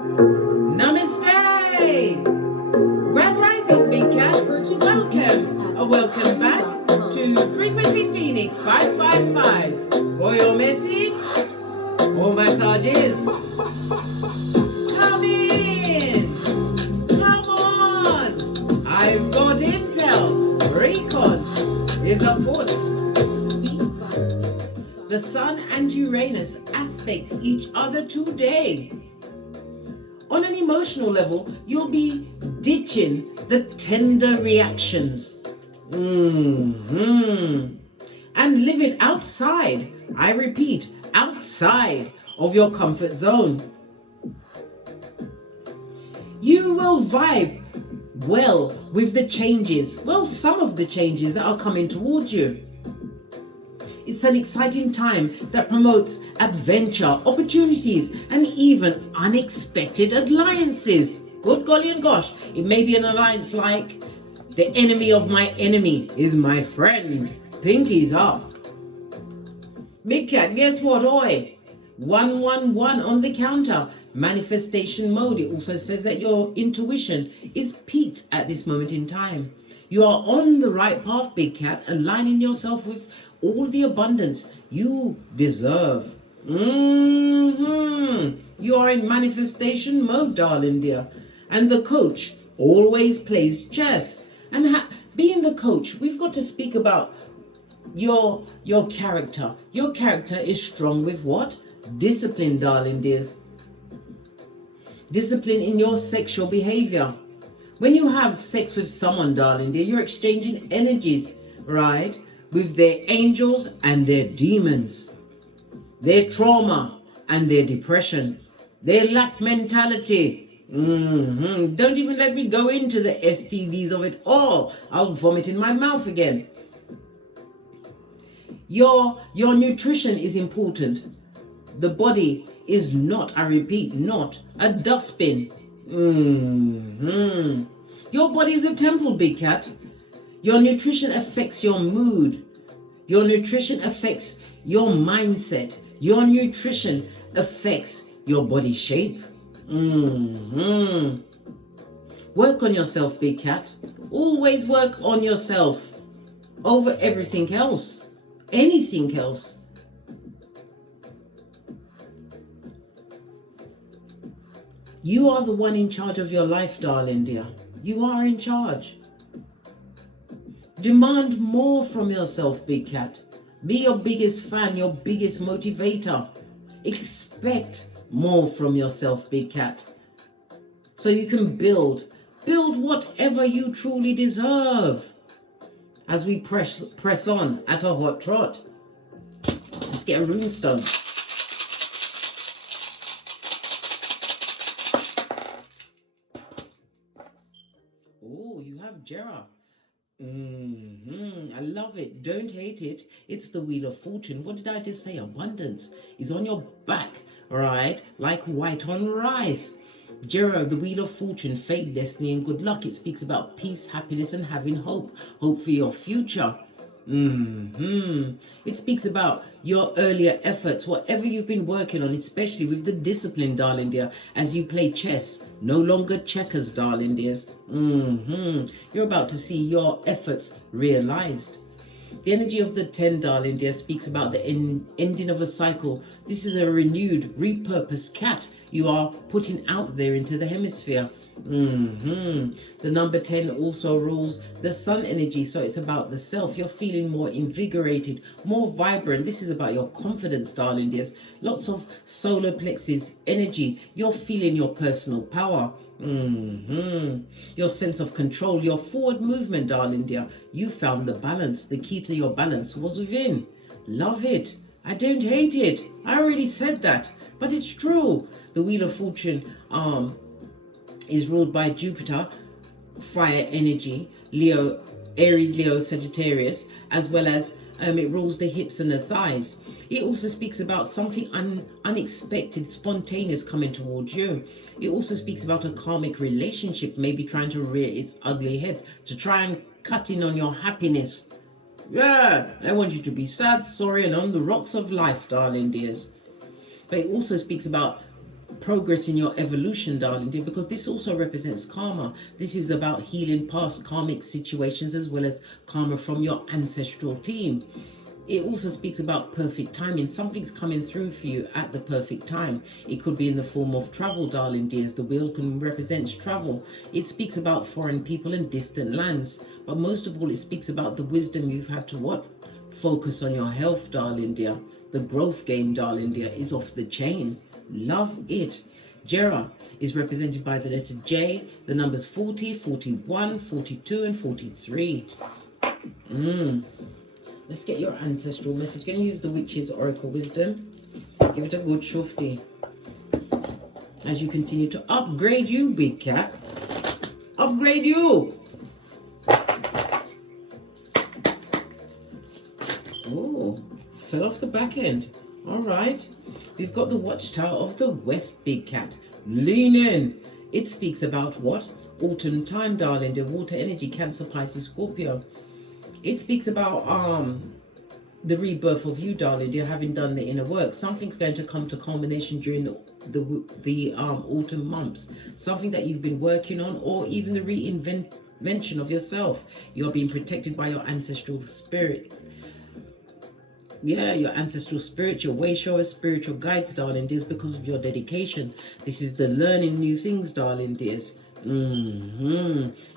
Namaste! Grand Rising, Big Cat. Welcome back to Frequency Phoenix 555 for your message or massages. Come in! Come on! I've got intel. Recon is afoot. The Sun and Uranus aspect each other today. On an emotional level, you'll be ditching the tender reactions. And living outside, I repeat, outside of your comfort zone. You will vibe well with the changes, some of the changes that are coming towards you. It's an exciting time that promotes adventure, opportunities, and even unexpected alliances. Good golly and gosh, it may be an alliance like the enemy of my enemy is my friend. Pinkies up. Big Cat, guess what, oi? 111 on the counter. Manifestation mode. It also says that your intuition is peaked at this moment in time. You are on the right path, Big Cat, aligning yourself with all the abundance you deserve. You are in manifestation mode, darling dear. And the coach always plays chess. And being the coach, we've got to speak about your character. Your character is strong with what? Discipline, darling dears. Discipline in your sexual behavior. When you have sex with someone, darling dear, you're exchanging energies, right? With their angels and their demons, their trauma and their depression, their lack mentality. Don't even let me go into the STDs of it all. I'll vomit in my mouth again. Your nutrition is important. The body is not, I repeat, not a dustbin. Your body is a temple, Big Cat. Your nutrition affects your mood. Your nutrition affects your mindset. Your nutrition affects your body shape. Work on yourself, Big Cat. Always work on yourself over everything else. Anything else. You are the one in charge of your life, darling dear. You are in charge. Demand more from yourself, Big Cat. Be your biggest fan, your biggest motivator. Expect more from yourself, Big Cat. So you can build whatever you truly deserve. As we press on at a hot trot. Let's get a runestone. Oh, you have Jera. I love it. Don't hate it. It's the Wheel of Fortune. What did I just say? Abundance is on your back, right? Like white on rice. Jero, the Wheel of Fortune, fate, destiny, and good luck. It speaks about peace, happiness, and having hope. Hope for your future. It speaks about your earlier efforts, whatever you've been working on, especially with the discipline, darling dear, as you play chess. No longer checkers, darling dears. You're about to see your efforts realized. The energy of the 10, darling dear, speaks about the ending of a cycle. This is a renewed, repurposed cat you are putting out there into the hemisphere. The number 10 also rules the sun energy, so it's about the self. You're feeling more invigorated, more vibrant. This is about your confidence, darling dears. Lots of solar plexus energy. You're feeling your personal power. Your sense of control, your forward movement, darling dear. You found the balance. The key to your balance was within. Love it. I don't hate it. I already said that, but it's true. The Wheel of Fortune is ruled by Jupiter, fire energy, Leo, Aries, Leo, Sagittarius, as well as it rules the hips and the thighs. It also speaks about something unexpected, spontaneous coming towards you. It also speaks about a karmic relationship, maybe trying to rear its ugly head, to try and cut in on your happiness. Yeah, I want you to be sad, sorry, and on the rocks of life, darling dears. But it also speaks about progress in your evolution, darling dear, because this also represents karma. This is about healing past karmic situations as well as karma from your ancestral team. It also speaks about perfect timing. Something's coming through for you at the perfect time. It could be in the form of travel, darling dears. The wheel can represent travel. It speaks about foreign people and distant lands. But most of all, it speaks about the wisdom you've had to what? Focus on your health, darling dear. The growth game, darling dear, is off the chain. Love it. Jera is represented by the letter J, the numbers 40, 41, 42, and 43. Let's get your ancestral message. Going to use the Witch's Oracle Wisdom. Give it a good shufti. As you continue to upgrade you, big cat. Upgrade you. Oh, fell off the back end. All right. We've got the Watchtower of the West, big cat. Lean in. It speaks about what? Autumn time, darling. The water energy, Cancer, Pisces, Scorpio. It speaks about the rebirth of you, darling dear, having done the inner work. Something's going to come to culmination during the autumn months. Something that you've been working on, or even the reinvention of yourself. You're being protected by your ancestral spirit. Yeah, your ancestral spirit, your way showers, spiritual guides, darling dears, because of your dedication. This is the learning new things, darling dears.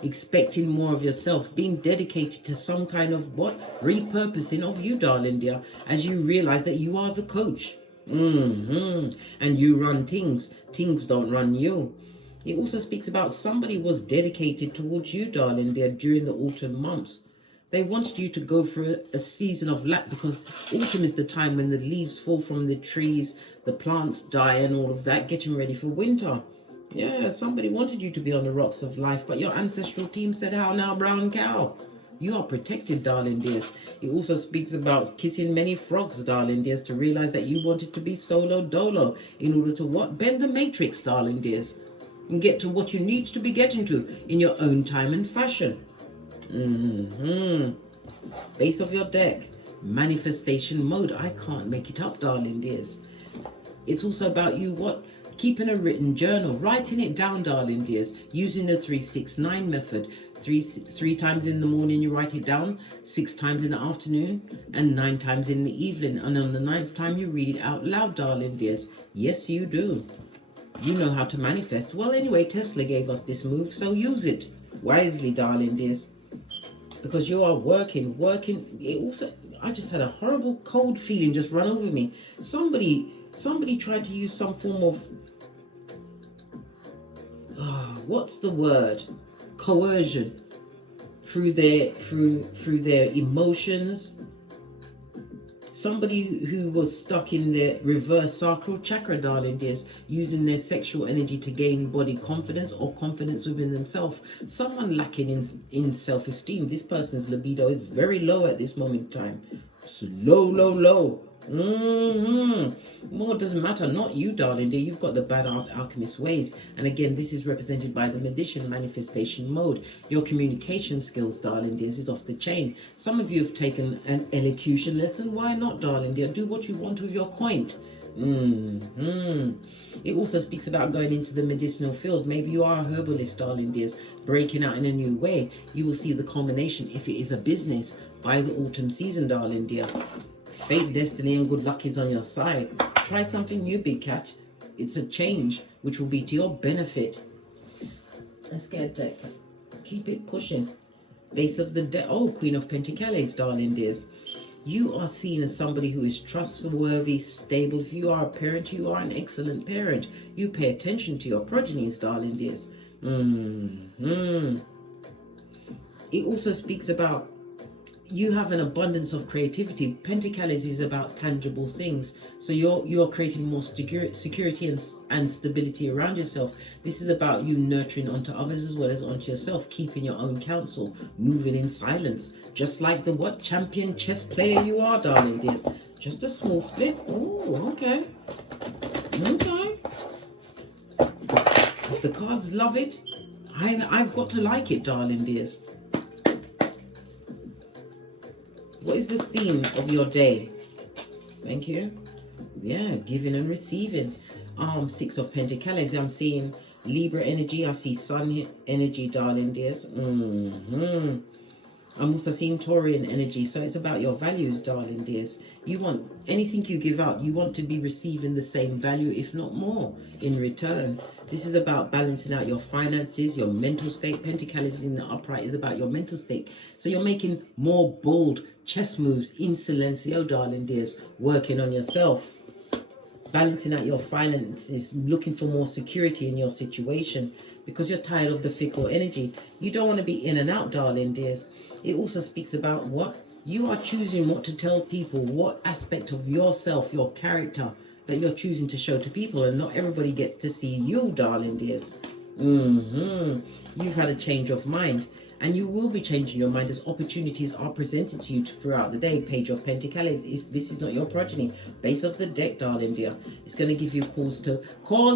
Expecting more of yourself, being dedicated to some kind of what? Repurposing of you, darling dear, as you realize that you are the coach. And you run things. Things don't run you. It also speaks about somebody was dedicated towards you, darling dear, during the autumn months. They wanted you to go through a season of lack, because autumn is the time when the leaves fall from the trees, the plants die and all of that, getting ready for winter. Yeah, somebody wanted you to be on the rocks of life, but your ancestral team said, how now, brown cow? You are protected, darling dears. It also speaks about kissing many frogs, darling dears, to realize that you wanted to be solo dolo in order to what? Bend the matrix, darling dears, and get to what you need to be getting to in your own time and fashion. Base of your deck, manifestation mode. I can't make it up, darling dears. It's also about you what? Keeping a written journal, writing it down, darling dears, using the 369 method. Three times in the morning you write it down, 6 times in the afternoon, and 9 times in the evening. And on the 9th time you read it out loud, darling dears. Yes, you do. You know how to manifest. Well, anyway, Tesla gave us this move, so use it wisely, darling dears. Because you are working. It also, I just had a horrible cold feeling just run over me. Somebody tried to use some form of, what's the word? Coercion through their emotions. Somebody who was stuck in the reverse sacral chakra, darling dears, using their sexual energy to gain body confidence or confidence within themselves. Someone lacking in self-esteem. This person's libido is very low at this moment in time. So low. More doesn't matter, not you, darling dear. You've got the badass alchemist ways, and again, this is represented by the magician manifestation mode. Your communication skills, darling dears, is off the chain. Some of you have taken an elocution lesson. Why not, darling dear? Do what you want with your coin. It also speaks about going into the medicinal field. Maybe you are a herbalist, darling dears, breaking out in a new way. You will see the culmination, if it is a business, by the autumn season, darling dear. Fate, destiny, and good luck is on your side. Try something new, big cat. It's a change which will be to your benefit. Let's get a deck. Keep it pushing. Base of the deck. Oh, Queen of Pentacles, darling dears. You are seen as somebody who is trustworthy, stable. If you are a parent, you are an excellent parent. You pay attention to your progenies, darling dears. It also speaks about you have an abundance of creativity. Pentacles is about tangible things. So you're creating more security and stability around yourself. This is about you nurturing onto others as well as onto yourself, keeping your own counsel, moving in silence. Just like the what champion chess player you are, darling dears. Just a small split. Oh, okay. Okay. If the cards love it, I've got to like it, darling dears. What is the theme of your day? Thank you. Yeah, giving and receiving. Six of Pentacles. I'm seeing Libra energy. I see Sun energy, darling dears. I'm also seeing Taurian energy. So it's about your values, darling dears. You want anything you give out, you want to be receiving the same value, if not more, in return. This is about balancing out your finances, your mental state. Pentacles in the upright is about your mental state. So you're making more bold chess moves in silencio, darling dears, working on yourself. Balancing out your finances, looking for more security in your situation because you're tired of the fickle energy. You don't want to be in and out, darling dears. It also speaks about what you are choosing, what to tell people, what aspect of yourself, your character that you're choosing to show to people, and not everybody gets to see you, darling dears. You've had a change of mind, and you will be changing your mind as opportunities are presented to you throughout the day. Page of Pentacles. If this is not your progeny, base of the deck, darling dear, it's going to give you cause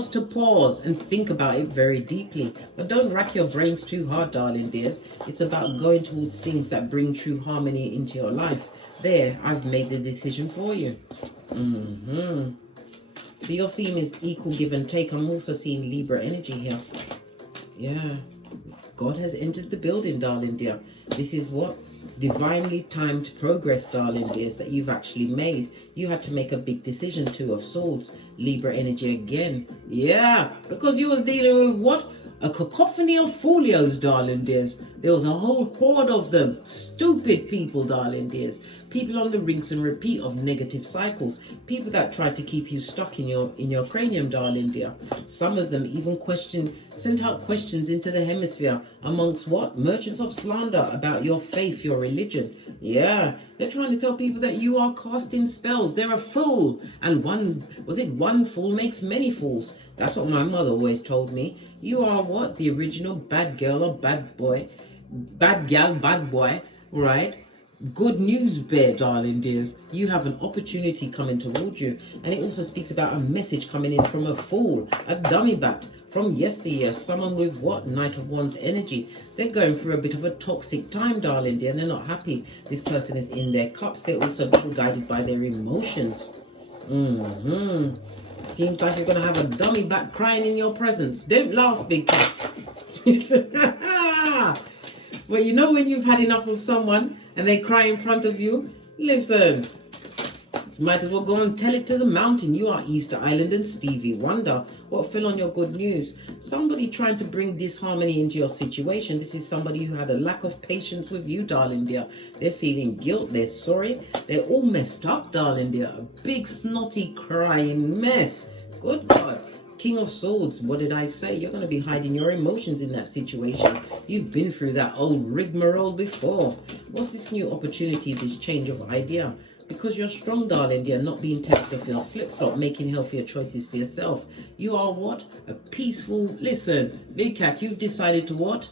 to pause and think about it very deeply. But don't rack your brains too hard, darling dears. It's about going towards things that bring true harmony into your life. There, I've made the decision for you. So your theme is equal give and take. I'm also seeing Libra energy here. Yeah. God has entered the building, darling dear. This is what? Divinely timed progress, darling dears, that you've actually made. You had to make a big decision. Two of Swords. Libra energy again. Yeah. Because you was dealing with what? A cacophony of folios, darling dears. There was a whole horde of them. Stupid people, darling dears. People on the rinse and repeat of negative cycles. People that tried to keep you stuck in your cranium, darling dear. Some of them even sent out questions into the hemisphere amongst what? Merchants of slander about your faith, your religion. Yeah, they're trying to tell people that you are casting spells. They're a fool. And one fool makes many fools. That's what my mother always told me. You are what? The original bad girl or bad boy. Bad gal, bad boy, right? Good news bear, darling dears. You have an opportunity coming towards you. And it also speaks about a message coming in from a fool, a dummy bat from yesteryear. Someone with what? Knight of Wands energy. They're going through a bit of a toxic time, darling dear. They're not happy. This person is in their cups. They're also being guided by their emotions. Seems like you're going to have a dummy bat crying in your presence. Don't laugh, big cat. But you know when you've had enough of someone and they cry in front of you? Listen, might as well go and tell it to the mountain. You are Easter Island and Stevie Wonder. What fell on your good news? Somebody trying to bring disharmony into your situation. This is somebody who had a lack of patience with you, darling dear. They're feeling guilt. They're sorry. They're all messed up, darling dear. A big, snotty, crying mess. Good God. King of Swords, what did I say? You're going to be hiding your emotions in that situation. You've been through that old rigmarole before. What's this new opportunity, this change of idea? Because you're strong, darling dear, not being tempted off your flip-flop, making healthier choices for yourself. You are what? A peaceful... Listen, big cat, you've decided to what?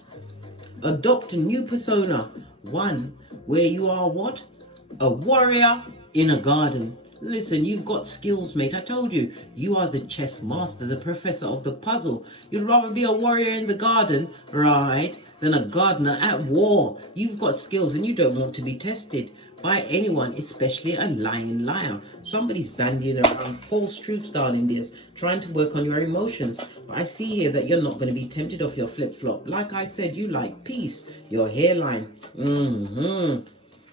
Adopt a new persona. One where you are what? A warrior in a garden. Listen, you've got skills, mate. I told you. You are the chess master, the professor of the puzzle. You'd rather be a warrior in the garden, right, than a gardener at war. You've got skills and you don't want to be tested by anyone, especially a lying liar. Somebody's bandying around false truths, darling dears, trying to work on your emotions. But I see here that you're not going to be tempted off your flip-flop. Like I said, you like peace. Your hairline.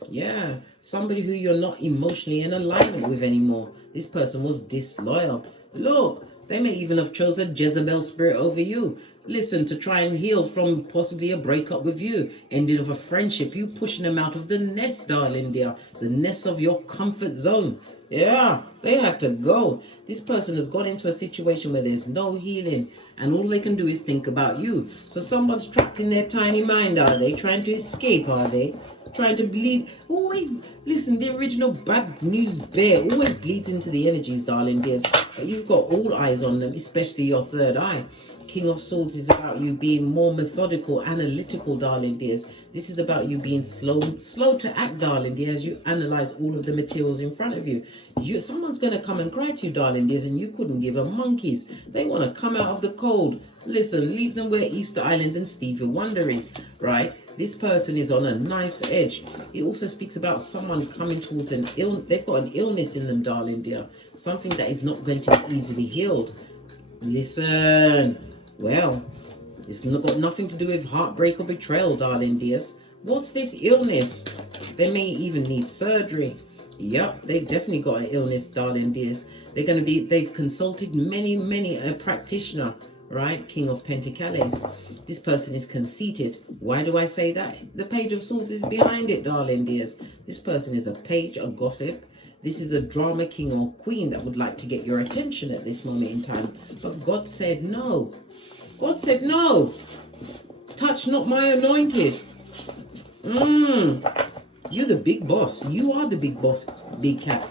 Yeah, somebody who you're not emotionally in alignment with anymore. This person was disloyal. Look, they may even have chosen Jezebel spirit over you. Listen, to try and heal from possibly a breakup with you, ending of a friendship, you pushing them out of the nest, darling dear, the nest of your comfort zone. Yeah, they had to go. This person has got into a situation where there's no healing, and all they can do is think about you. So someone's trapped in their tiny mind, are they? Trying to escape, are they? Trying to bleed. Always, listen, the original bad news bear always bleeds into the energies, darling dears. But you've got all eyes on them, especially your third eye. King of Swords is about you being more methodical, analytical, darling dears. This is about you being slow to act, darling dear, as you analyze all of the materials in front of you. Someone's going to come and cry to you, darling dears, and you couldn't give a monkey's. They want to come out of the cold. Listen, leave them where Easter Island and Stevie Wonder is, right? This person is on a knife's edge. It also speaks about someone coming towards an illness. They've got an illness in them, darling dear. Something that is not going to be easily healed. Listen, well, it's not got nothing to do with heartbreak or betrayal, darling dears. What's this illness? They may even need surgery. Yep, they've definitely got an illness, darling dears. They've consulted many a practitioner, right? King of Pentacles. This person is conceited. Why do I say that? The Page of Swords is behind it, darling dears. This person is a page, a gossip. This is a drama king or queen that would like to get your attention at this moment in time. But God said no. God said no. Touch not my anointed. You're the big boss. You are the big boss, big cat.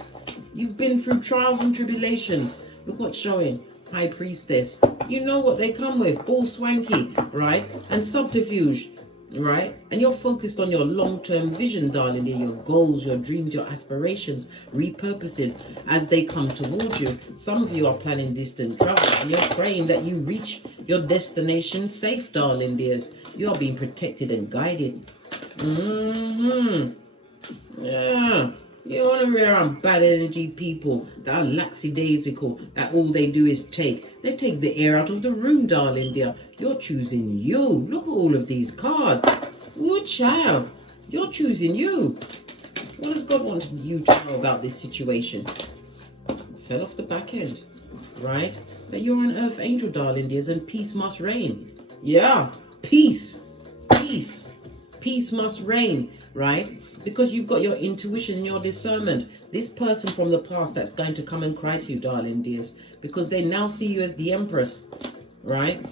You've been through trials and tribulations. Look what's showing. High Priestess. You know what they come with. Ball swanky, right? And subterfuge, right? And you're focused on your long-term vision, darling. Your goals, your dreams, your aspirations. Repurposing as they come towards you. Some of you are planning distant travel. And you're praying that you reach your destination safe, darling dears. You are being protected and guided. Yeah. You want to be around bad energy people that are lackadaisical, that all they do is take. They take the air out of the room, darling dear. You're choosing you. Look at all of these cards. Oh, child. You're choosing you. What does God want you to know about this situation? Fell off the back end, right? That you're an earth angel, darling dears, and peace must reign. Yeah, peace. Peace. Peace must reign, right? Because you've got your intuition and your discernment. This person from the past that's going to come and cry to you, darling dears, because they now see you as the Empress, right?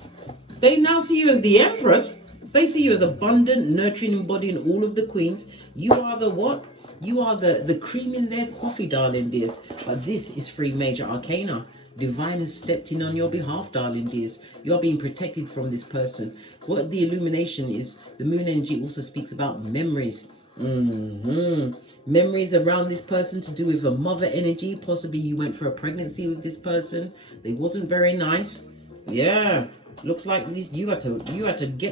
They now see you as the Empress. They see you as abundant, nurturing, embodying all of the queens. You are the what? You are the cream in their coffee, darling dears. But this is 3 major arcana. Divine has stepped in on your behalf, darling dears. You're being protected from this person. What the illumination is, the moon energy also speaks about memories. Memories around this person to do with a mother energy. Possibly you went for a pregnancy with this person. They wasn't very nice. Yeah. Looks like this you had to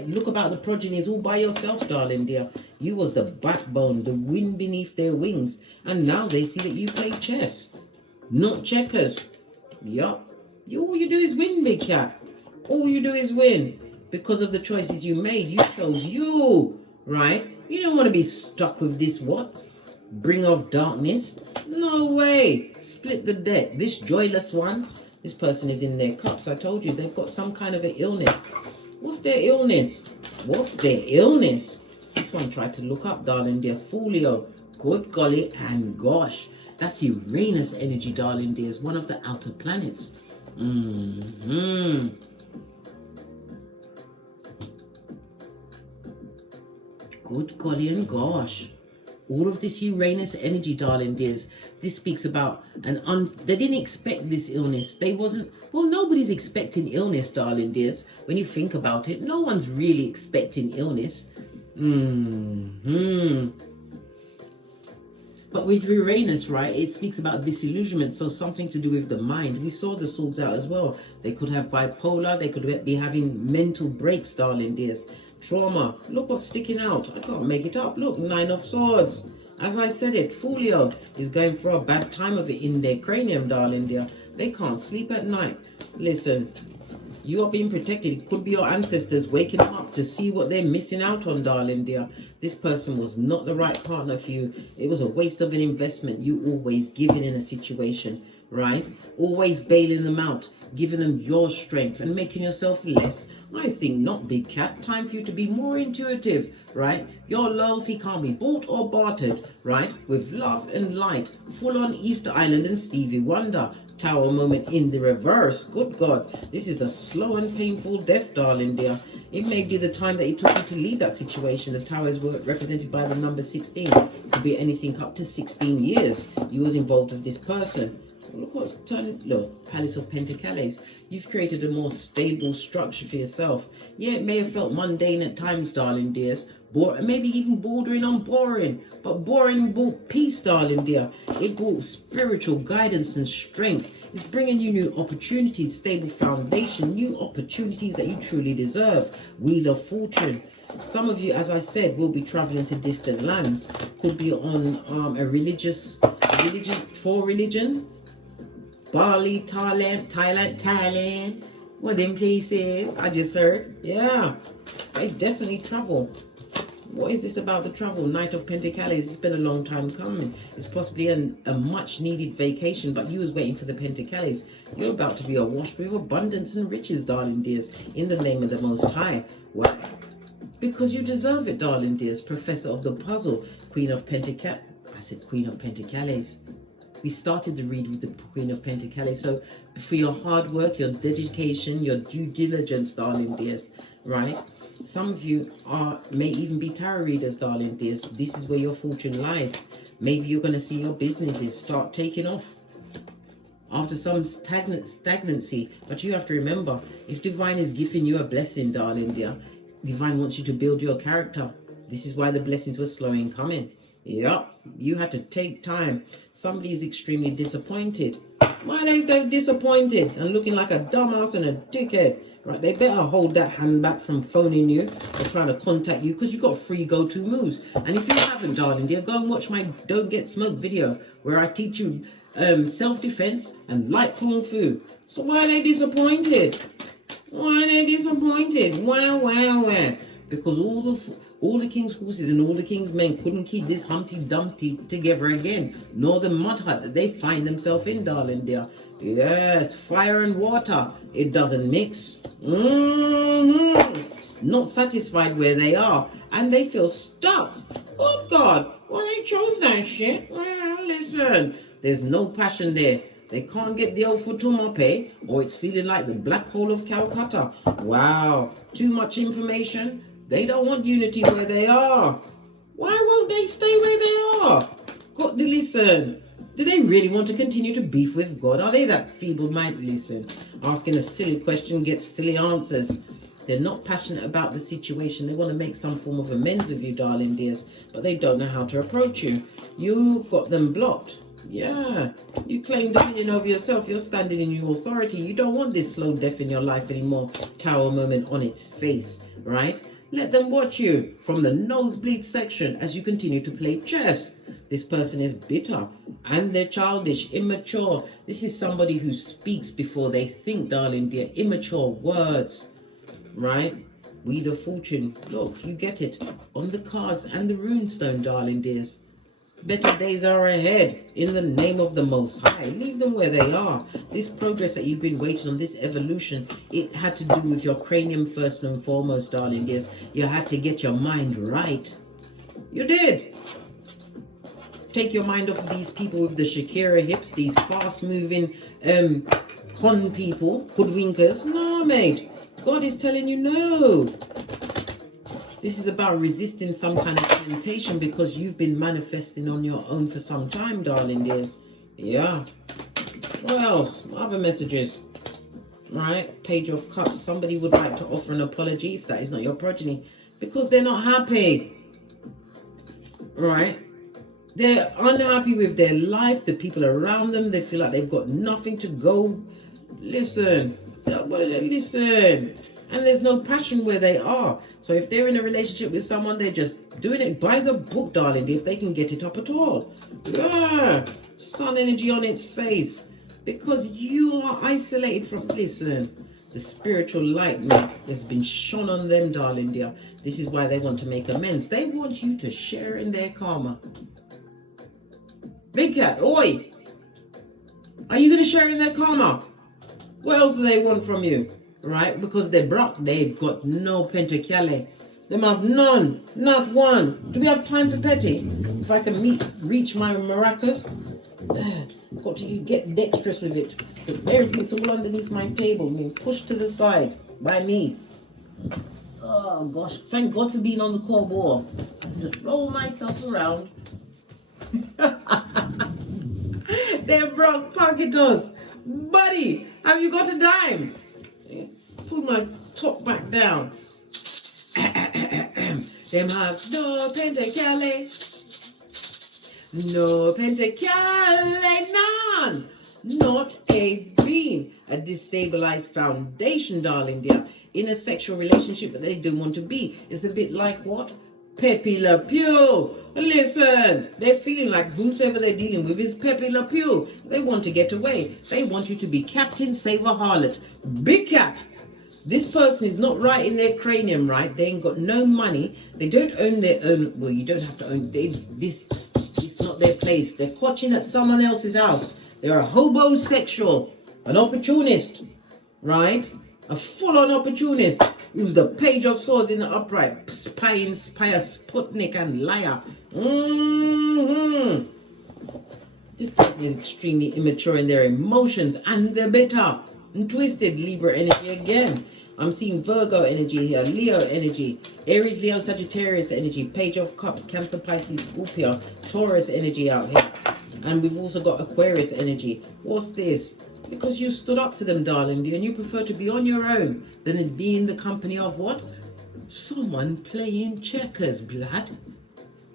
look about the progenies all by yourself, darling dear. You was the backbone, the wind beneath their wings. And now they see that you play chess, not checkers. Yup. All you do is win, big cat. All you do is win. Because of the choices you made. You chose you, right? You don't want to be stuck with this what? Bring of darkness? No way. Split the deck. This joyless one. This person is in their cups. I told you they've got some kind of an illness. What's their illness? What's their illness? This one tried to look up, darling dear. Folio. Good golly and gosh. That's Uranus energy, darling dears. One of the outer planets. Good golly and gosh. All of this Uranus energy, darling dears. This speaks about they didn't expect this illness. Nobody's expecting illness, darling dears. When you think about it, no one's really expecting illness. But with Uranus, right, it speaks about disillusionment, so something to do with the mind. We saw the swords out as well. They could have bipolar, they could be having mental breaks, darling dears. Trauma. Look what's sticking out. I can't make it up. Look, 9 of Swords. As I said it, Folio is going for a bad time of it in their cranium, darling dear. They can't sleep at night. Listen, you are being protected. It could be your ancestors waking them up to see what they're missing out on, darling dear. This person was not the right partner for you. It was a waste of an investment. You always giving in a situation, right? Always bailing them out, giving them your strength and making yourself less. I think not, big cat. Time for you to be more intuitive, right? Your loyalty can't be bought or bartered, right? With love and light. Full on Easter Island and Stevie Wonder. Tower moment in the reverse. Good God. This is a slow and painful death, darling dear. It may be the time that it took you to leave that situation. The tower is represented by the number 16. It could be anything up to 16 years. You was involved with this person. Look what's turning. Look, Palace of Pentacles. You've created a more stable structure for yourself. Yeah, it may have felt mundane at times, darling dears. Maybe even bordering on boring. But boring brought peace, darling dear. It brought spiritual guidance and strength. It's bringing you new opportunities, stable foundation, new opportunities that you truly deserve. Wheel of Fortune. Some of you, as I said, will be traveling to distant lands. Could be on a religion. Bali, Thailand, Well, them places, I just heard. Yeah, it's definitely travel. What is this about the travel? Knight of Pentacles. It's been a long time coming. It's possibly a much needed vacation, but you was waiting for the Pentacles. You're about to be awashed with abundance and riches, darling dears, in the name of the Most High. Why? Because you deserve it, darling dears. Professor of the puzzle, Queen of Pentacles. I said Queen of Pentacles. We started the read with the Queen of Pentacles. So for your hard work, your dedication, your due diligence, darling dears, right? Some of you may even be tarot readers, darling dears. This is where your fortune lies. Maybe you're going to see your businesses start taking off after some stagnancy. But you have to remember, if Divine is giving you a blessing, darling dear, Divine wants you to build your character. This is why the blessings were slow in coming. Yep, you had to take time. Somebody is extremely disappointed. Why are they so disappointed and looking like a dumbass and a dickhead? Right, they better hold that hand back from phoning you or trying to contact you, because you've got free go-to moves. And if you haven't, darling dear, go and watch my Don't Get Smoked video where I teach you self-defense and light kung fu. So why are they disappointed? Why are they disappointed? Why? Because all the king's horses and all the king's men couldn't keep this Humpty Dumpty together again, nor the mud hut that they find themselves in, darling dear. Yes, fire and water, it doesn't mix. Not satisfied where they are, and they feel stuck. Good God, well, they chose that shit. Well, listen, there's no passion there. They can't get the old Futumape, or it's feeling like the black hole of Calcutta. Wow, too much information. They don't want unity where they are. Why won't they stay where they are? Got to listen. Do they really want to continue to beef with God? Are they that feeble-minded? Listen, asking a silly question gets silly answers. They're not passionate about the situation. They want to make some form of amends with you, darling dears, but they don't know how to approach you. You've got them blocked. Yeah, you claim dominion over yourself. You're standing in your authority. You don't want this slow death in your life anymore. Tower moment on its face, right? Let them watch you from the nosebleed section as you continue to play chess. This person is bitter and they're childish, immature. This is somebody who speaks before they think, darling dear. Immature words, right? Wheel of Fortune. Look, you get it on the cards and the runestone, darling dears. Better days are ahead in the name of the Most High. Leave them where they are. This progress that you've been waiting on, this evolution, it had to do with your cranium first and foremost, darling dears. You had to get your mind right. You did. Take your mind off of these people with the Shakira hips, these fast-moving con people, hoodwinkers. No, mate. God is telling you no. This is about resisting some kind of temptation because you've been manifesting on your own for some time, darling dears. Yeah. What else? Other messages. Right? Page of Cups. Somebody would like to offer an apology if that is not your progeny, because they're not happy. Right? They're unhappy with their life, the people around them. They feel like they've got nothing to go. Listen. Listen. And there's no passion where they are. So if they're in a relationship with someone, they're just doing it by the book, darling, if they can get it up at all. Yeah. Sun energy on its face. Because you are isolated from, listen, the spiritual lightning has been shone on them, darling dear. This is why they want to make amends. They want you to share in their karma. Big Cat, oi! Are you going to share in their karma? What else do they want from you? Right? Because they're broke. They've got no pentacale. They have none. Not one. Do we have time for petty? If I can reach my maracas, got to get dexterous with it. Everything's all underneath my table, being pushed to the side by me. Oh gosh, thank God for being on the core ball. Just roll myself around. They're broke pocketos. Buddy, have you got a dime? Pull my top back down. Them have no pentacale. No pentacale, none. Not a green. A destabilized foundation, darling dear. In a sexual relationship that they don't want to be. It's a bit like what? Pepe Le Pew. Listen, they're feeling like whosoever they're dealing with is Pepe Le Pew. They want to get away. They want you to be Captain Save a Harlot. Big cat. This person is not right in their cranium, right? They ain't got no money. They don't own their own. Well, you don't have to own. This is not their place. They're clutching at someone else's house. They're a homosexual, an opportunist, right? A full-on opportunist. Who's the Page of Swords in the upright. Spying, Sputnik, and liar. This person is extremely immature in their emotions, and they're bitter and twisted. Libra energy again. I'm seeing Virgo energy here, Leo energy, Aries, Leo, Sagittarius energy, Page of Cups, Cancer, Pisces, Scorpio, Taurus energy out here. And we've also got Aquarius energy. What's this? Because you stood up to them, darling, and you prefer to be on your own than be in the company of what? Someone playing checkers, blood.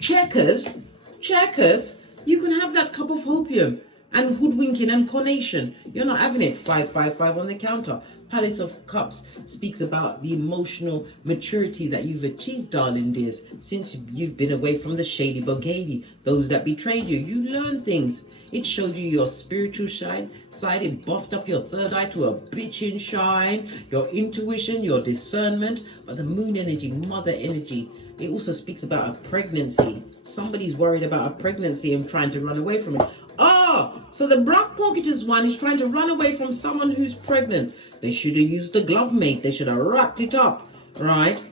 Checkers? Checkers? You can have that cup of hopium and hoodwinking and conation. You're not having it. 555 on the counter. Palace of Cups speaks about the emotional maturity that you've achieved, darling dears, since you've been away from the shady bogady, those that betrayed you. You learn things. It showed you your spiritual side. It buffed up your third eye to a bitchin' shine, your intuition, your discernment. But the moon energy, mother energy, it also speaks about a pregnancy. Somebody's worried about a pregnancy and trying to run away from it. Oh, so the Black Pocketers one is trying to run away from someone who's pregnant. They should have used the glove, mate. They should have wrapped it up, right?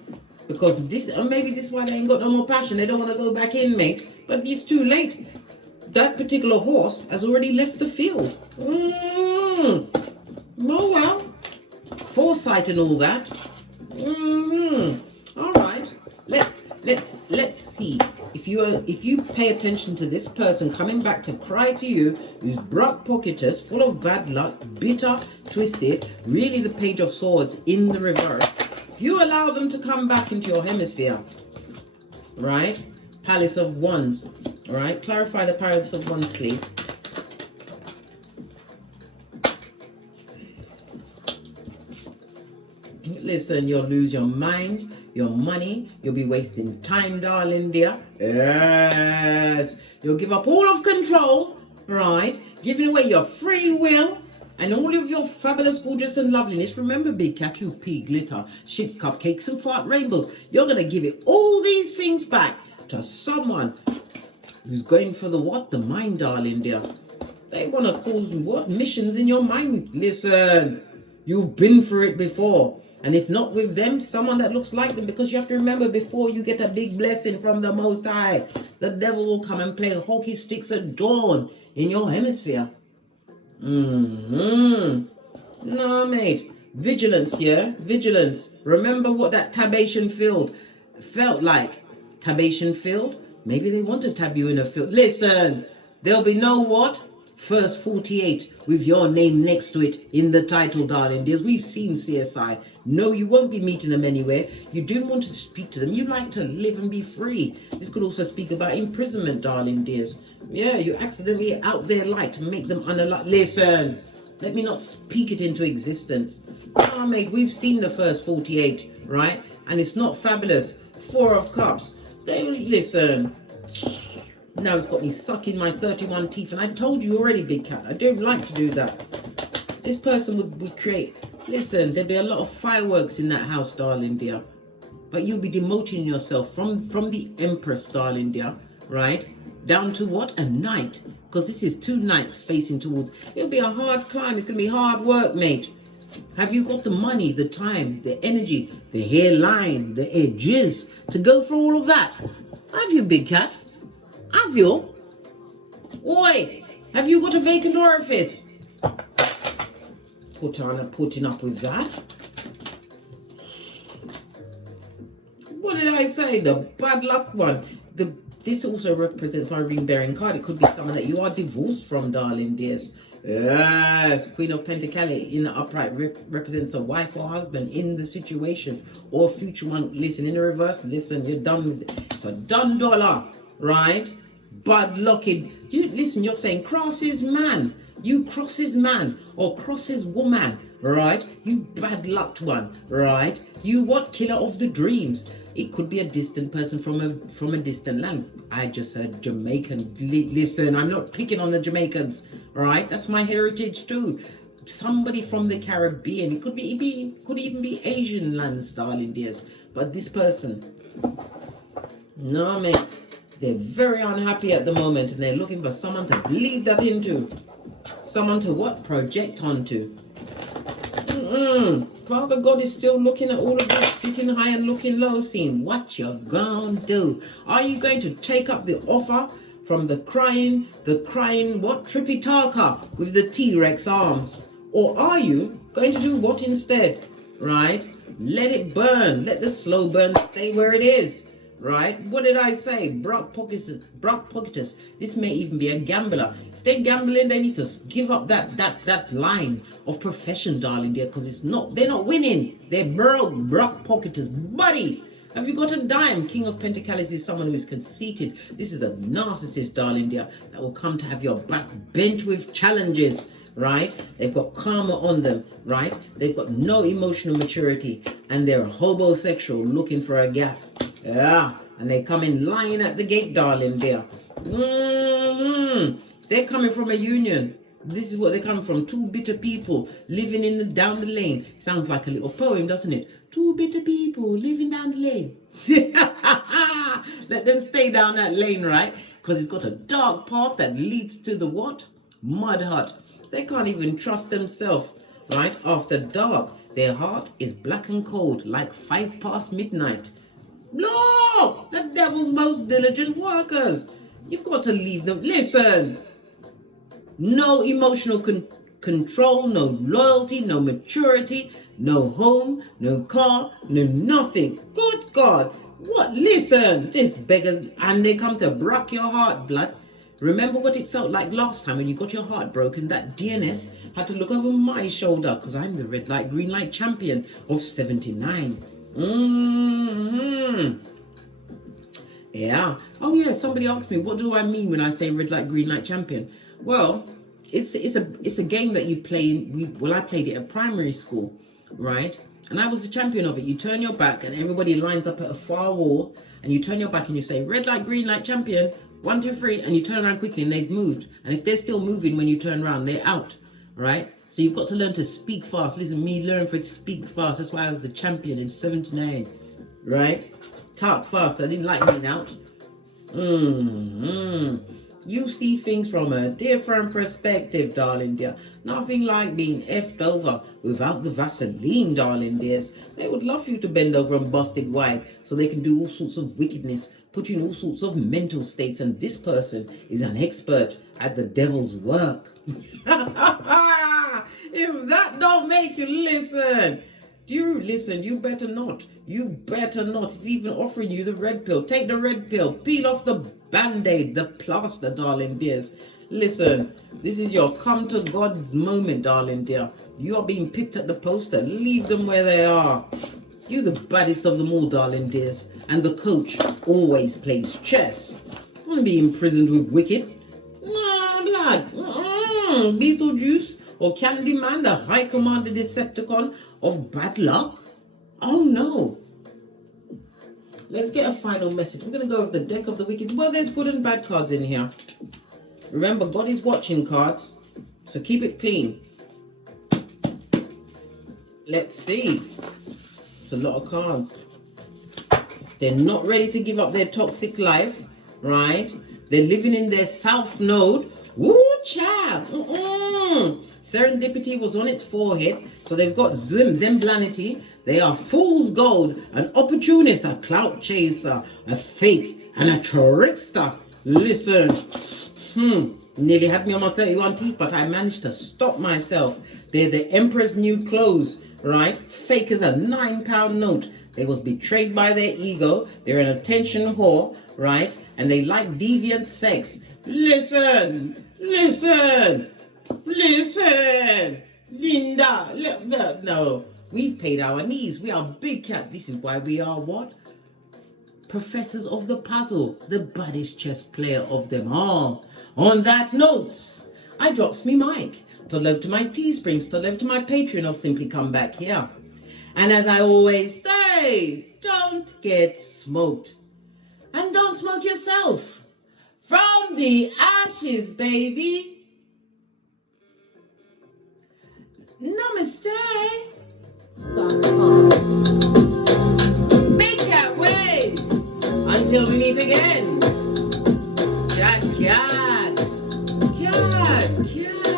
Because this, or maybe this is why they ain't got no more passion. They don't want to go back in, mate. But it's too late. That particular horse has already left the field. Oh well, foresight and all that. All right, let's see if you pay attention to this person coming back to cry to you, who's Black Pocketers, full of bad luck, bitter, twisted. Really, the Page of Swords in the reverse. If you allow them to come back into your hemisphere, right? Palace of Wands. All right, clarify the Palace of Wands, please. Listen, you'll lose your mind, your money. You'll be wasting time, darling dear. Yes. You'll give up all of control, right? Giving away your free will and all of your fabulous, gorgeous, and loveliness. Remember, big cat, you pea glitter, ship cupcakes, and fart rainbows. You're going to give it all these things back to someone who's going for the what? The mind, darling dear. They want to cause what? Missions in your mind. Listen, you've been through it before. And if not with them, someone that looks like them. Because you have to remember, before you get a big blessing from the Most High, the devil will come and play hockey sticks at dawn in your hemisphere. No, mate. Vigilance, yeah? Vigilance. Remember what that tabation field felt like. Tabation field? Maybe they want to tab you in a field. Listen, there'll be no what? First 48 with your name next to it in the title, darling dears. We've seen CSI. No, you won't be meeting them anywhere. You don't want to speak to them. You like to live and be free. This could also speak about imprisonment, darling dears. Yeah, you accidentally out their light to make them unalive. Listen, let me not speak it into existence. Ah, mate, we've seen the first 48, right? And it's not fabulous. 4 of Cups. They listen. Now it's got me sucking my 31 teeth. And I told you already, big cat, I don't like to do that. This person would create... Listen, there'd be a lot of fireworks in that house, darling dear. But you'll be demoting yourself from the Empress, darling dear, right? Down to what? A knight. Because this is 2 knights facing towards... It'll be a hard climb. It's going to be hard work, mate. Have you got the money, the time, the energy, the hairline, the edges to go for all of that? Have you, big cat? Have you? Oi, have you got a vacant orifice? Putting up with that. What did I say? The bad luck one. This also represents my ring-bearing card. It could be someone that you are divorced from, darling dears. Yes, Queen of Pentacles in the upright represents a wife or husband in the situation, or a future one. Listen, in the reverse, listen, you're done with it. It's a done dollar, right? Bad lucking. Listen, you're saying crosses man. You crosses man or crosses woman, right? You bad lucked one, right? You what? Killer of the dreams. It could be a distant person from a distant land. I just heard Jamaican. Listen, I'm not picking on the Jamaicans, all right? That's my heritage too. Somebody from the Caribbean. It could even be Asian lands, darling dears. But this person, no man, they're very unhappy at the moment, and they're looking for someone to bleed that into. Someone to what? Project onto. Father God is still looking at all of this, sitting high and looking low, seeing what you're gonna do. Are you going to take up the offer from the crying, what? Tripitaka with the T-Rex arms? Or are you going to do what instead? Right? Let it burn. Let the slow burn stay where it is. Right? What did I say? Brock-pocketus. This may even be a gambler. If they're gambling, they need to give up that line of profession, darling dear, because they're not winning. They're brock-pocketus. Buddy, have you got a dime? King of Pentacles is someone who is conceited. This is a narcissist, darling dear, that will come to have your back bent with challenges. Right? They've got karma on them, right? They've got no emotional maturity, and they're homosexual looking for a gaff. Yeah, and they come in lying at the gate, darling dear. They're coming from a union. This is what they're coming from. Two bitter people living down the lane. Sounds like a little poem, doesn't it? Two bitter people living down the lane. Let them stay down that lane, right? Because it's got a dark path that leads to the what? Mud hut. They can't even trust themselves, right? After dark, their heart is black and cold, like 5 past midnight. Look, the devil's most diligent workers. You've got to leave them. Listen, no emotional control, no loyalty, no maturity, no home, no car, no nothing. Good God, what? Listen, this beggars, and they come to break your heart, blood. Remember what it felt like last time when you got your heart broken? That DNS had to look over my shoulder because I'm the red light, green light champion of 79. Yeah. Oh yeah, somebody asked me, what do I mean when I say red light, green light champion? Well, it's a game that you play. I played it at primary school, right? And I was the champion of it. You turn your back and everybody lines up at a far wall, and you turn your back and you say, red light, green light champion, 1, 2, 3, and you turn around quickly and they've moved. And if they're still moving when you turn around, they're out, right? So you've got to learn to speak fast. Listen, me learn for it to speak fast. That's why I was the champion in 79, right? Talk fast. I didn't like being out. You see things from a different perspective, darling dear. Nothing like being effed over without the Vaseline, darling dears. They would love you to bend over and bust it wide so they can do all sorts of wickedness, put you in all sorts of mental states, and this person is an expert at the devil's work. If that don't make you listen, you better not. You better not. It's even offering you the red pill. Take the red pill. Peel off the band-aid, the plaster, darling dears. Listen, this is your come to God's moment, darling dear. You are being pipped at the poster. Leave them where they are. You're the baddest of them all, darling dears. And the coach always plays chess. I want to be imprisoned with wicked. Nah, blood. Beetlejuice or Candyman, the High Commander Decepticon of bad luck. Oh no. Let's get a final message. I'm going to go over the deck of the wicked. Well, there's good and bad cards in here. Remember, God is watching cards. So keep it clean. Let's see. It's a lot of cards. They're not ready to give up their toxic life, right? They're living in their south node. Woo, child. Serendipity was on its forehead. So they've got Zemblanity. They are fool's gold, an opportunist, a clout chaser, a fake, and a trickster. Listen. Nearly had me on my 31 teeth, but I managed to stop myself. They're the Emperor's new clothes, right? Fake as a £9 note. They was betrayed by their ego. They're an attention whore, right? And they like deviant sex. Listen, Linda, no. We've paid our knees. We are big cat. This is why we are what? Professors of the puzzle. The baddest chess player of them all. On that note, I drops me mic. To love to my Teesprings, to love to my Patreon, or simply come back here. And as I always say, away. Don't get smoked. And don't smoke yourself. From the ashes, baby. Namaste. Big cat wave. Until we meet again. Cat, cat. Cat, cat.